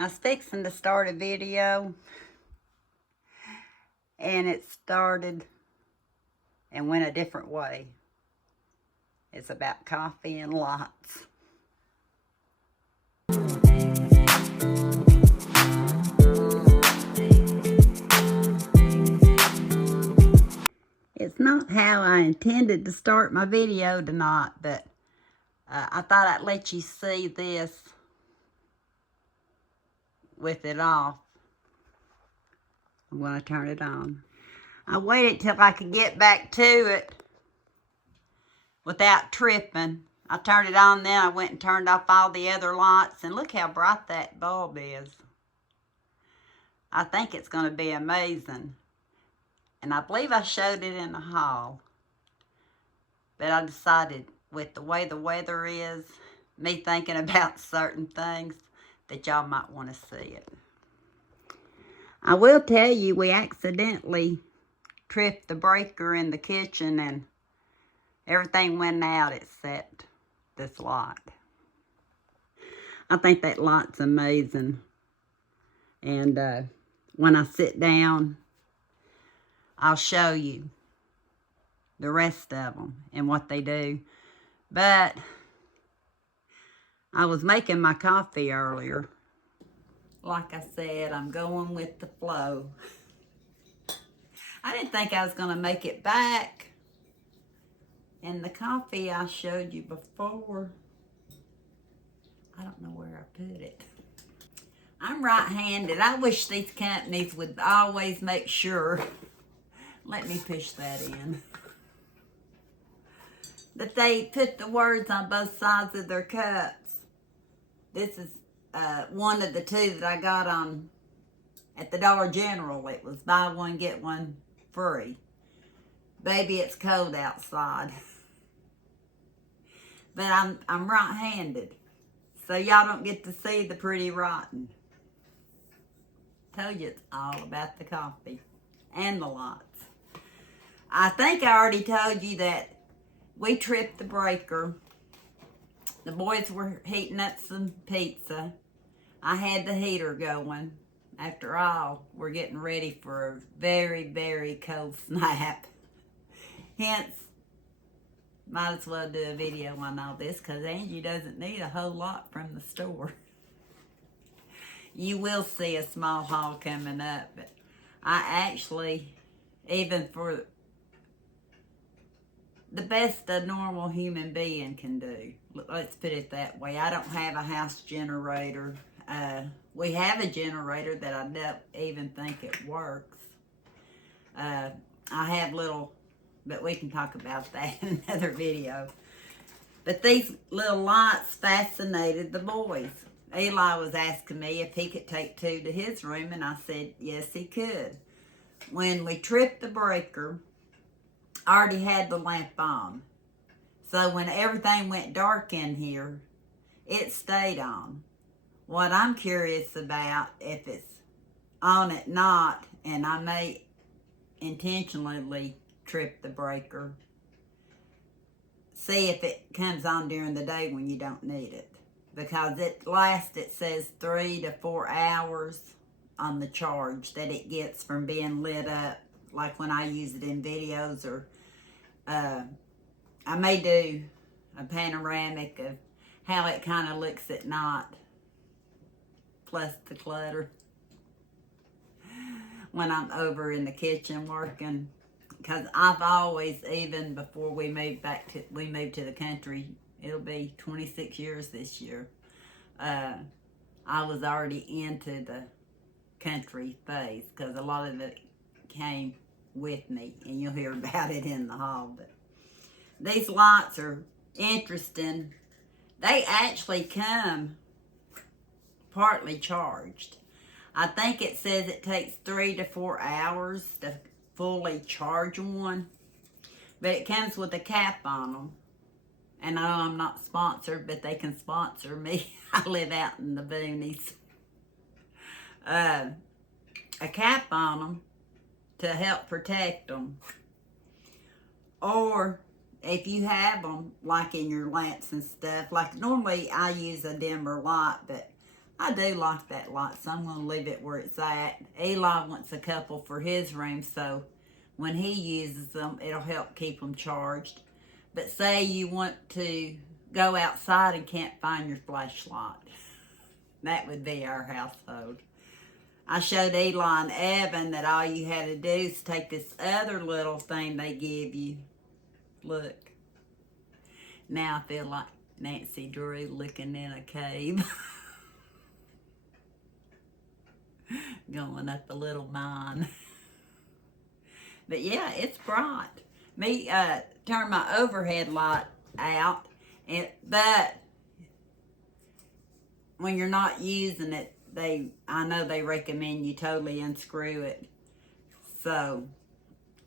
I was fixing to start a video, and it started and went a different way. It's about coffee and lots. It's not how I intended to start my video tonight, but I thought I'd let you see this with it off. I'm going to turn it on. I waited till I could get back to it without tripping. I turned it on, then I went and turned off all the other lights, and look how bright that bulb is. I think it's going to be amazing. And I believe I showed it in the haul. But I decided with the way the weather is, me thinking about certain things, that y'all might want to see it. I will tell you, we accidentally tripped the breaker in the kitchen and everything went out except this light. I think that light's amazing. And when I sit down, I'll show you the rest of them and what they do. But I was making my coffee earlier. Like I said, I'm going with the flow. I didn't think I was going to make it back. And the coffee I showed you before, I don't know where I put it. I'm right-handed. I wish these companies would always make sure, let me push that in, that they put the words on both sides of their cups. This is one of the two that I got on at the Dollar General. It was buy one, get one free. Baby, it's cold outside. But I'm right-handed, so y'all don't get to see the pretty writing. Told you it's all about the coffee and the lights. I think I already told you that we tripped the breaker. The boys were heating up some pizza. I had the heater going. After all, we're getting ready for a very, very cold snap. Hence, might as well do a video on all this because Angie doesn't need a whole lot from the store. You will see a small haul coming up, but I actually, even for the best a normal human being can do, let's put it that way. I don't have a house generator. We have a generator that I don't even think it works. I have little, but we can talk about that in another video. But these little lights fascinated the boys. Eli was asking me if he could take two to his room, and I said yes, he could. When we tripped the breaker, I already had the lamp on. So when everything went dark in here, it stayed on. What I'm curious about, if it's on at night, and I may intentionally trip the breaker, see if it comes on during the day when you don't need it. Because it lasts, it says 3 to 4 hours on the charge that it gets from being lit up, like when I use it in videos, or I may do a panoramic of how it kind of looks at night, plus the clutter, when I'm over in the kitchen working. Because I've always, even before we moved to the country, it'll be 26 years this year, I was already into the country phase because a lot of it came with me, and you'll hear about it in the haul. But these lights are interesting. They actually come partly charged. I think it says it takes 3 to 4 hours to fully charge one, but it comes with a cap on them. And I know I'm not sponsored, but they can sponsor me. I live out in the boonies. A cap on them to help protect them. Or if you have them, like in your lamps and stuff, like normally I use a dimmer light, but I do like that lot, so I'm going to leave it where it's at. Eli wants a couple for his room, so when he uses them, it'll help keep them charged. But say you want to go outside and can't find your flashlight. That would be our household. I showed Eli and Evan that all you had to do is take this other little thing they give you. Look. Now I feel like Nancy Drew looking in a cave. Going up a little mine. But yeah, it's bright. Me turn my overhead light out, but when you're not using it, I know they recommend you totally unscrew it. So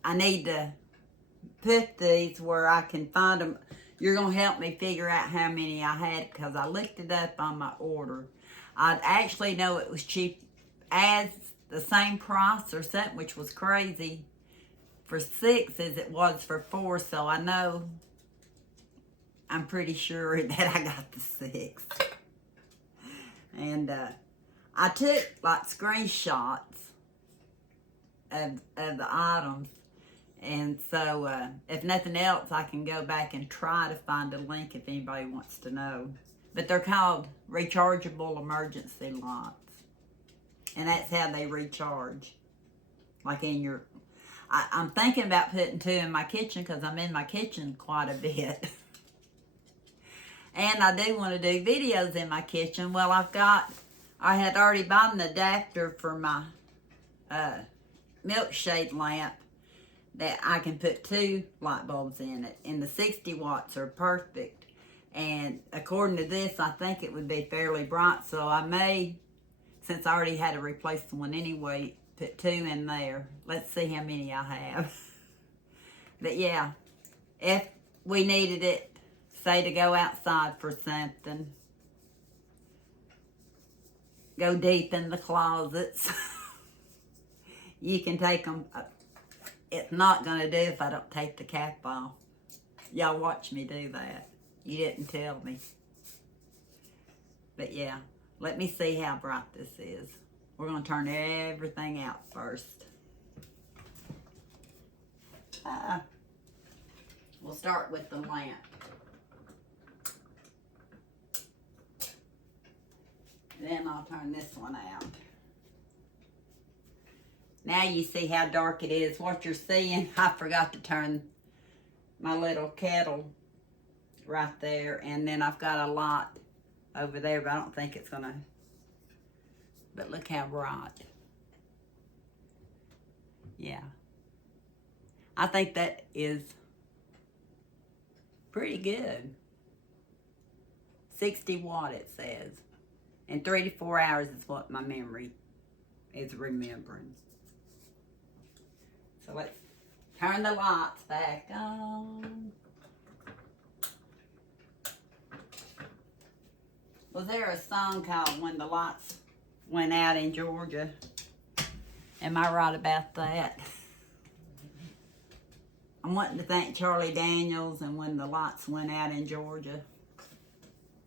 I need to put these where I can find them. You're going to help me figure out how many I had because I looked it up on my order. I'd actually know it was cheap as the same price or something, which was crazy, for 6 as it was for 4. So I know, I'm pretty sure that I got the 6. And I took like screenshots of the items. And so if nothing else, I can go back and try to find a link if anybody wants to know. But they're called rechargeable emergency lights. And that's how they recharge. Like in your... I'm thinking about putting 2 in my kitchen because I'm in my kitchen quite a bit. And I do want to do videos in my kitchen. Well, I had already bought an adapter for my milkshade lamp that I can put 2 light bulbs in it. And the 60 watts are perfect. And according to this, I think it would be fairly bright. So I may, since I already had to replace the one anyway, put 2 in there. Let's see how many I have. But yeah, if we needed it, say to go outside for something, go deep in the closets, you can take them. It's not going to do if I don't take the cap off. Y'all watch me do that. You didn't tell me. But yeah, let me see how bright this is. We're going to turn everything out first. We'll start with the lamp. Then I'll turn this one out. Now you see how dark it is. What you're seeing, I forgot to turn my little kettle right there. And then I've got a light over there, but I don't think it's going to... But look how bright. Yeah. I think that is pretty good. 60 watt it says. And 3 to 4 hours is what my memory is remembering. So let's turn the lights back on. Was there a song called When the Lights Went Out in Georgia? Am I right about that? I'm wanting to thank Charlie Daniels and When the Lights Went Out in Georgia.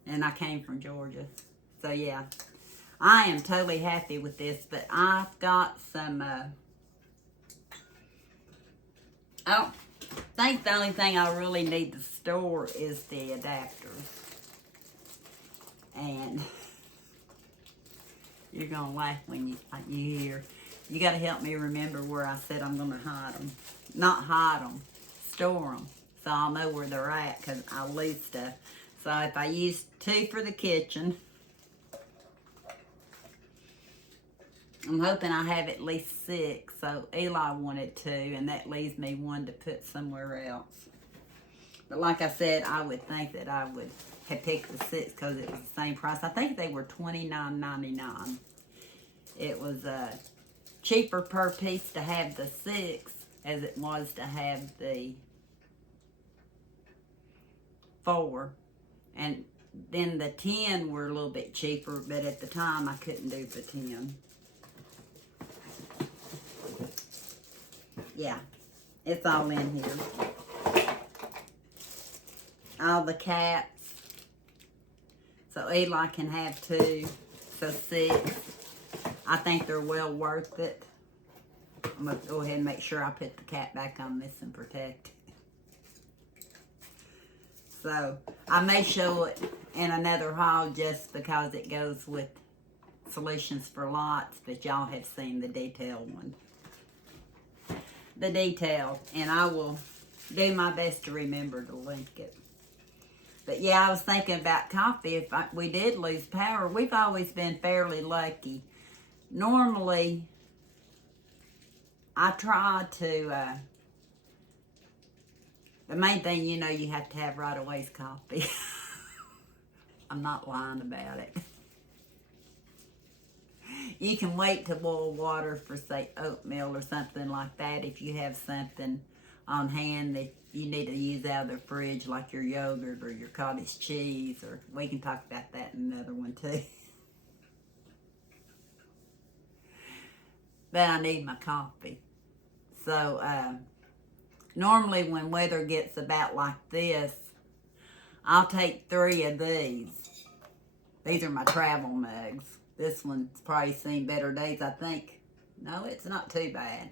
And I came from Georgia. So yeah, I am totally happy with this, but I've got some, I don't think the only thing I really need to store is the adapter. And you're going to laugh when you hear. You got to help me remember where I said I'm going to hide them. Not hide them, store them. So I'll know where they're at because I lose stuff. So if I use 2 for the kitchen, I'm hoping I have at least 6. So Eli wanted 2, and that leaves me 1 to put somewhere else. But like I said, I would think that I would have picked the 6 because it was the same price. I think they were $29.99. It was cheaper per piece to have the 6 as it was to have the 4. And then the 10 were a little bit cheaper, but at the time I couldn't do the 10. Yeah, it's all in here. All the caps. So Eli can have 2. So 6. I think they're well worth it. I'm going to go ahead and make sure I put the cap back on this and protect it. So I may show it in another haul just because it goes with solutions for lots, but y'all have seen the detailed one. The detail, and I will do my best to remember to link it. But yeah, I was thinking about coffee. If we did lose power, we've always been fairly lucky. Normally, I try to, the main thing, you know, you have to have right away's coffee. I'm not lying about it. You can wait to boil water for, say, oatmeal or something like that if you have something on hand that you need to use out of the fridge, like your yogurt or your cottage cheese, or we can talk about that in another one too. But I need my coffee. So normally when weather gets about like this, I'll take 3 of these. These are my travel mugs. This one's probably seen better days, I think. No, it's not too bad.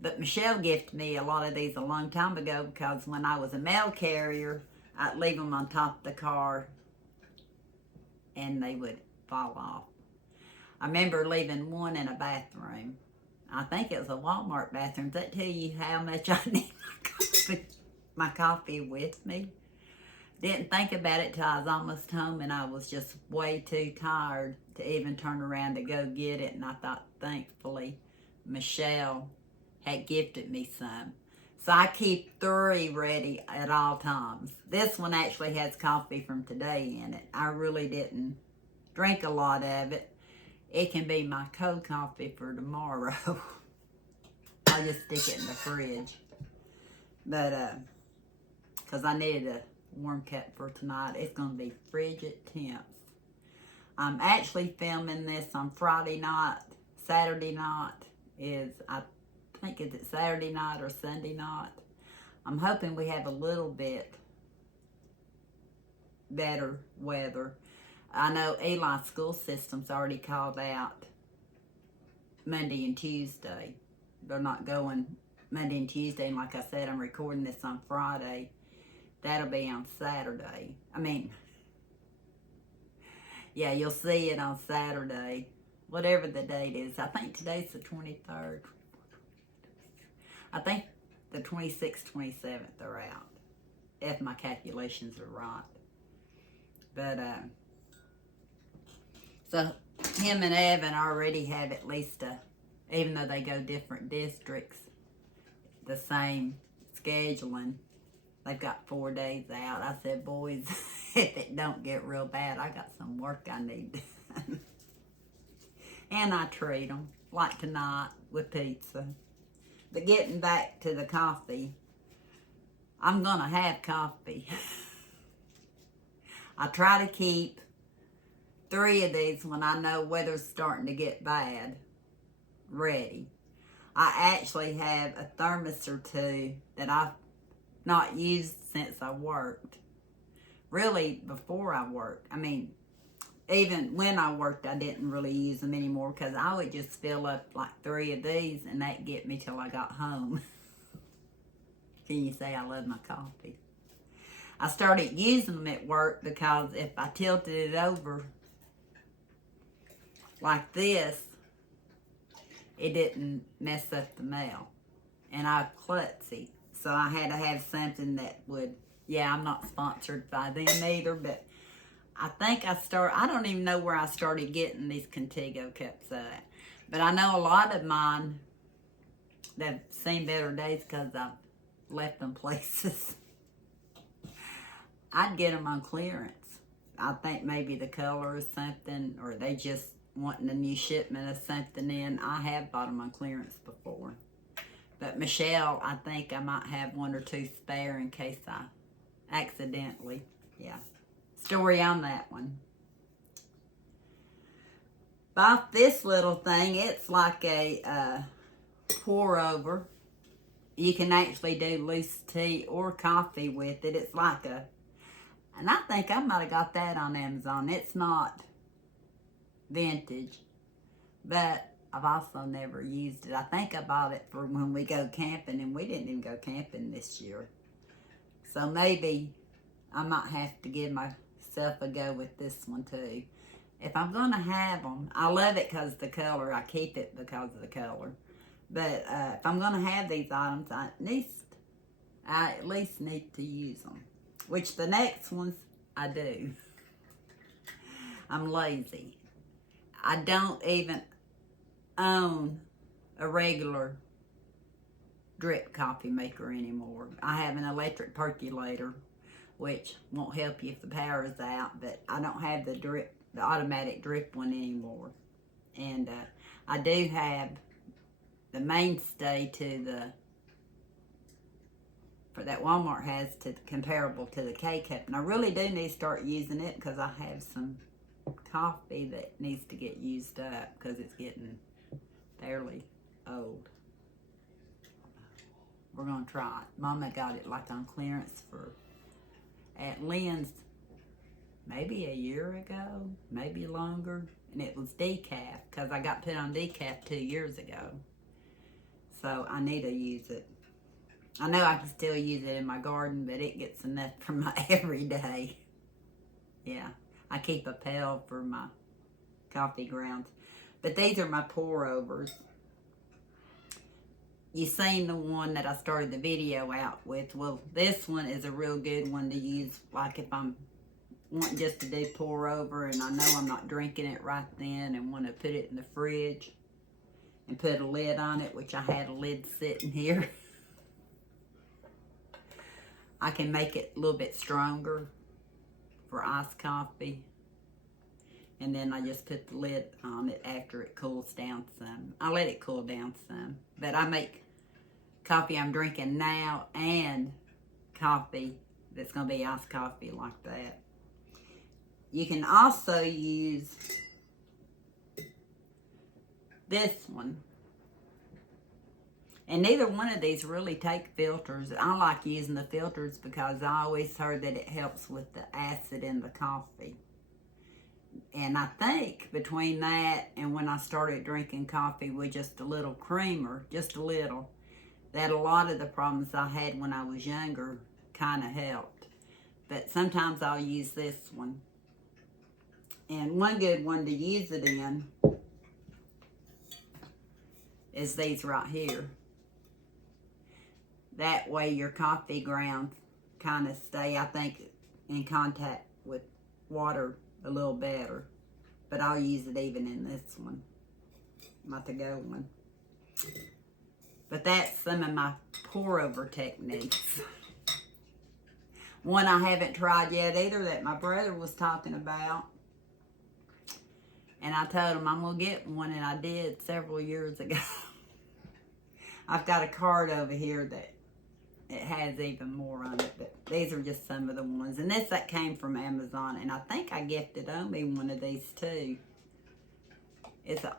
But Michelle gifted me a lot of these a long time ago because when I was a mail carrier, I'd leave them on top of the car and they would fall off. I remember leaving one in a bathroom. I think it was a Walmart bathroom. Does that tell you how much I need my coffee with me? Didn't think about it till I was almost home and I was just way too tired to even turn around to go get it. And I thought, thankfully, Michelle had gifted me some. So I keep 3 ready at all times. This one actually has coffee from today in it. I really didn't drink a lot of it. It can be my cold coffee for tomorrow. I'll just stick it in the fridge. But, because I needed a warm cup for tonight. It's going to be frigid temps. I'm actually filming this on Friday night. Saturday night is, I think, is it Saturday night or Sunday night? I'm hoping we have a little bit better weather. I know Eli's school system's already called out Monday and Tuesday. They're not going Monday and Tuesday, and like I said, I'm recording this on Friday. That'll be on Saturday. Yeah, you'll see it on Saturday, whatever the date is. I think today's the 23rd. I think the 26th, 27th are out, if my calculations are right. But, so him and Evan already have at least even though they go different districts, the same scheduling. They've got 4 days out. I said, boys, if it don't get real bad, I got some work I need done. And I treat them, like tonight with pizza. But getting back to the coffee, I'm going to have coffee. I try to keep 3 of these when I know weather's starting to get bad ready. I actually have a thermos or 2 that I've not used since I worked. Really, before I worked. Even when I worked, I didn't really use them anymore because I would just fill up like 3 of these and that'd get me till I got home. Can you say I love my coffee? I started using them at work because if I tilted it over like this, it didn't mess up the mail. And I'm klutzy. So I had to have something that would, yeah, I'm not sponsored by them either, but I think I don't even know where I started getting these Contigo cups at. But I know a lot of mine that have seen better days because I've left them places. I'd get them on clearance. I think maybe the color is something, or they just wanting a new shipment of something in. I have bought them on clearance before. But Michelle, I think I might have 1 or 2 spare in case I accidentally, yeah. Story on that one. Bought this little thing. It's like a pour over. You can actually do loose tea or coffee with it. It's like and I think I might have got that on Amazon. It's not vintage, but I've also never used it. I think I bought it for when we go camping, and we didn't even go camping this year. So maybe I might have to give myself a go with this one too. If I'm going to have them, I love it because of the color. I keep it because of the color. But if I'm going to have these items, I at least need to use them. Which the next ones, I do. I'm lazy. I don't even own a regular drip coffee maker anymore. I have an electric percolator, which won't help you if the power is out, but I don't have the automatic drip one anymore. And I do have the mainstay for that Walmart has comparable to the K-Cup. And I really do need to start using it because I have some coffee that needs to get used up because it's getting fairly old. We're going to try it. Mama got it like on clearance at Lynn's maybe a year ago, maybe longer. And it was decaf because I got put on decaf 2 years ago. So I need to use it. I know I can still use it in my garden, but it gets enough for my everyday. Yeah, I keep a pail for my coffee grounds. But these are my pour overs. You seen the one that I started the video out with. Well, this one is a real good one to use, like if I'm wanting just to do pour over and I know I'm not drinking it right then and want to put it in the fridge and put a lid on it, which I had a lid sitting here. I can make it a little bit stronger for iced coffee. And then I just put the lid on it after it cools down some. I let it cool down some. But I make coffee I'm drinking now and coffee that's going to be iced coffee like that. You can also use this one. And neither one of these really take filters. I like using the filters because I always heard that it helps with the acid in the coffee. And I think between that and when I started drinking coffee with just a little creamer, just a little, that a lot of the problems I had when I was younger kind of helped. But sometimes I'll use this one. And one good one to use it in is these right here. That way your coffee grounds kind of stay, I think, in contact with water a little better. But I'll use it even in this one, my to-go one. But that's some of my pour-over techniques. One I haven't tried yet either that my brother was talking about. And I told him I'm going to get one, and I did several years ago. I've got a card over here that it has even more on it, but these are just some of the ones. And this that came from Amazon, and I think I gifted Omi one of these too. It's an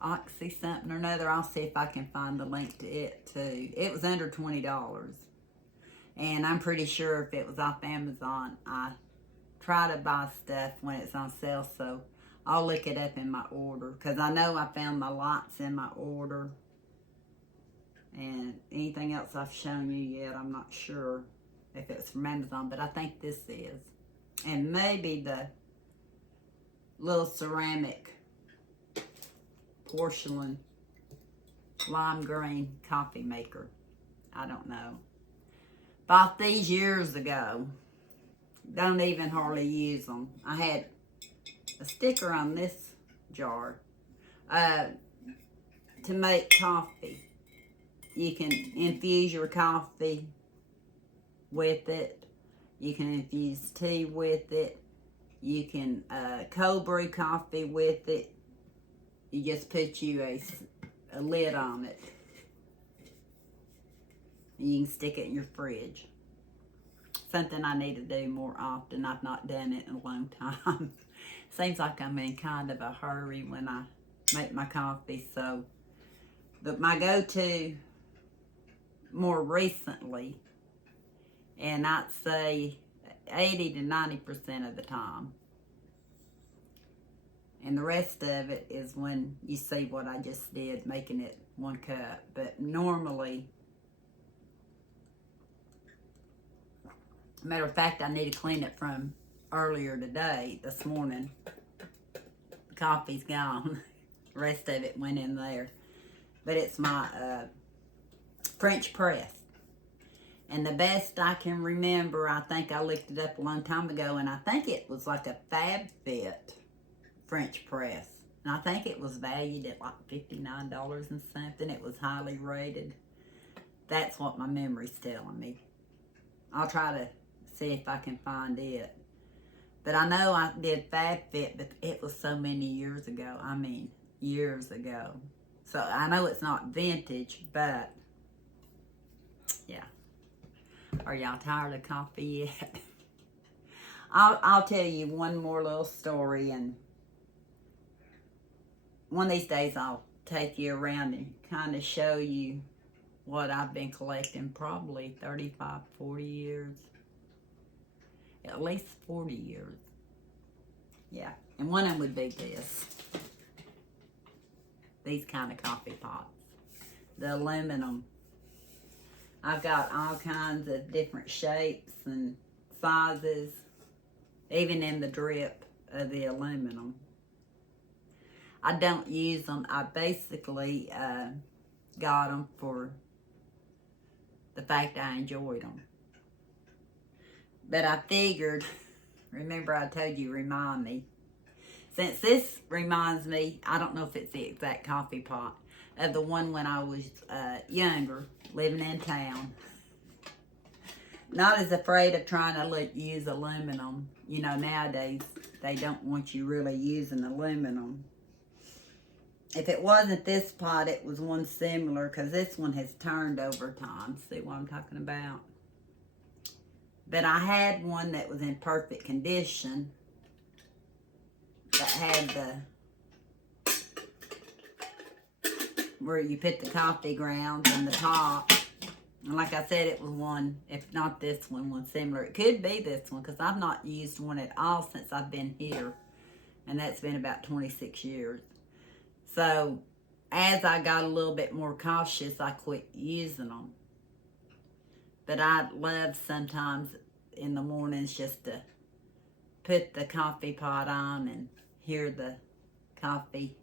Oxy something or another. I'll see if I can find the link to it too. It was under $20. And I'm pretty sure if it was off Amazon, I try to buy stuff when it's on sale, so I'll look it up in my order. Because I know I found my lights in my order. And anything else I've shown you yet, I'm not sure if it's from Amazon, but I think this is. And maybe the little ceramic porcelain lime green coffee maker. I don't know. Bought these years ago. Don't even hardly use them. I had a sticker on this jar to make coffee. You can infuse your coffee with it. You can infuse tea with it. You can cold brew coffee with it. You just put you a lid on it. And you can stick it in your fridge. Something I need to do more often. I've not done it in a long time. Seems like I'm in kind of a hurry when I make my coffee. So, but my go-to more recently, and I'd say 80 to 90% of the time, And the rest of it is when you see what I just did, making it 1 cup. But normally, matter of fact, I need to clean it from earlier today, this morning. The coffee's gone. The rest of it went in there. But it's my French press. And the best I can remember, I think I looked it up a long time ago, and I think it was like a FabFit French press. And I think it was valued at like $59 and something. It was highly rated. That's what my memory's telling me. I'll try to see if I can find it. But I know I did FabFit, but it was so many years ago. I mean, years ago. So I know it's not vintage, but yeah. Are y'all tired of coffee yet? I'll tell you one more little story, and one of these days I'll take you around and kind of show you what I've been collecting probably 35, 40 years. At least 40 years. Yeah. And one of them would be this. These kind of coffee pots. The aluminum. I've got all kinds of different shapes and sizes. Even in the drip of the aluminum. I don't use them. I basically got them for the fact I enjoyed them. But I figured, remember I told you, remind me. Since this reminds me, I don't know if it's the exact coffee pot, of the one when I was younger, living in town. Not as afraid of trying to use aluminum. You know, nowadays, they don't want you really using aluminum. If it wasn't this pot, it was one similar, because this one has turned over time. See what I'm talking about? But I had one that was in perfect condition, that had where you put the coffee grounds in the top. And like I said, it was one, if not this one similar. It could be this one, because I've not used one at all since I've been here. And that's been about 26 years. So, as I got a little bit more cautious, I quit using them. But I love sometimes in the mornings just to put the coffee pot on and hear the coffee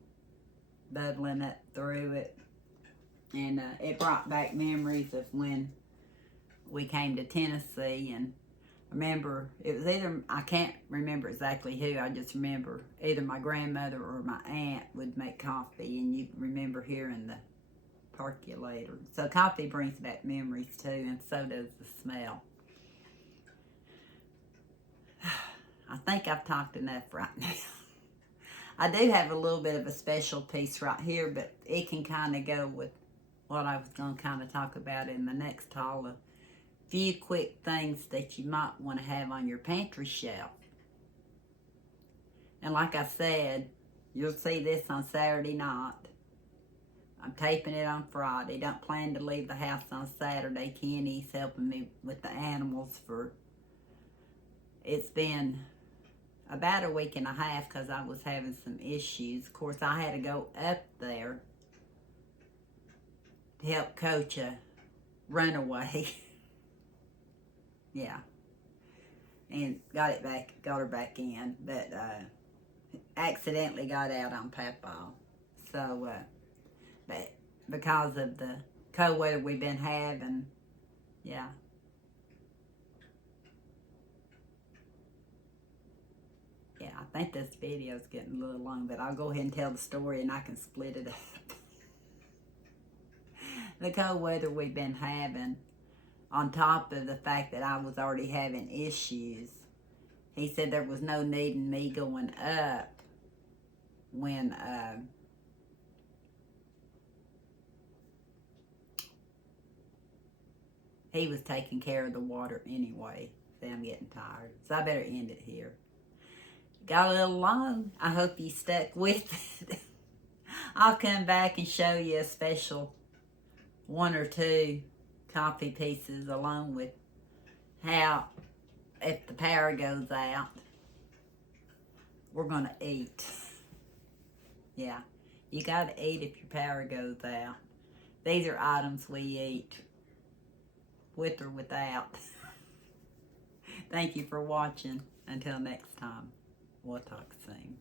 bubbling up through it. And it brought back memories of when we came to Tennessee. And remember, it was either, I can't remember exactly who, I just remember either my grandmother or my aunt would make coffee, and you remember hearing the percolator. So coffee brings back memories too, and so does the smell. I think I've talked enough right now. I do have a little bit of a special piece right here, but it can kind of go with what I was going to kind of talk about in the next haul. A few quick things that you might want to have on your pantry shelf. And like I said, you'll see this on Saturday night. I'm taping it on Friday. Don't plan to leave the house on Saturday. Kenny's helping me with the animals it's been about a week and a half because I was having some issues. Of course, I had to go up there to help coach a runaway. Yeah. And got her back in, but accidentally got out on Papaw. So, but because of the cold weather we've been having, yeah. Yeah, I think this video's getting a little long, but I'll go ahead and tell the story and I can split it up. The cold weather we've been having, on top of the fact that I was already having issues, he said there was no need in me going up when he was taking care of the water anyway. See, I'm getting tired, so I better end it here. Got a little long. I hope you stuck with it. I'll come back and show you a special 1 or 2 coffee pieces, along with how, if the power goes out, we're going to eat. Yeah. You gotta eat if your power goes out. These are items we eat, with or without. Thank you for watching. Until next time, we'll talk soon.